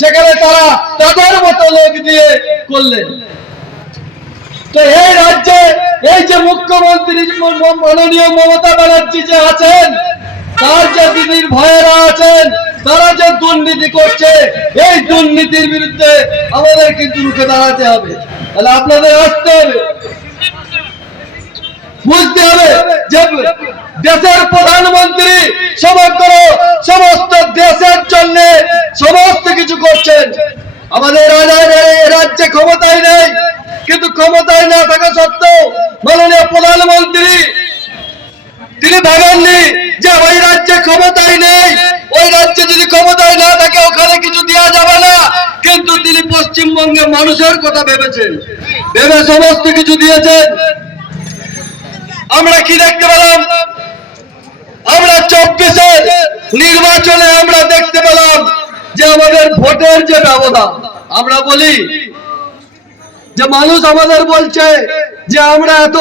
সেখানে তারা তাদের মতো লোক দিয়ে করলেন। তো এই রাজ্যে এই যে মুখ্যমন্ত্রী মাননীয় মমতা ব্যানার্জি যে আছেন, তার যে দিদির ভয়েরা আছেন, তারা যে দুর্নীতি করছে, এই দুর্নীতির বিরুদ্ধে আমাদের কিন্তু রুখে দাঁড়াতে হবে। তাহলে আপনাদের আসতে হবে, বুঝতে হবে যে দেশের প্রধানমন্ত্রী সমগ্র সমস্ত দেশের জন্য সমস্ত কিছু করছেন। আমাদের রাজ্যে ক্ষমতায় নেই, কিন্তু ক্ষমতায় না থাকা সত্ত্বেও মাননীয় প্রধানমন্ত্রী তিনি ভাবেননি যে ওই রাজ্যে ক্ষমতায় নেই, ওই রাজ্যে যদি ক্ষমতায় না থাকে ওখানে কিছু দেওয়া যাবে না, কিন্তু তিনি পশ্চিমবঙ্গে মানুষের কথা ভেবেছেন, ভেবে সমস্ত কিছু দিয়েছেন। আমরা কি দেখতে পেলাম? আমরা 24-এর নির্বাচনে আমরা দেখতে পেলাম যে আমাদের ভোটের যে ব্যবধান, আমরা বলি যে মানুষ আমাদের বলছে যে আমরা এত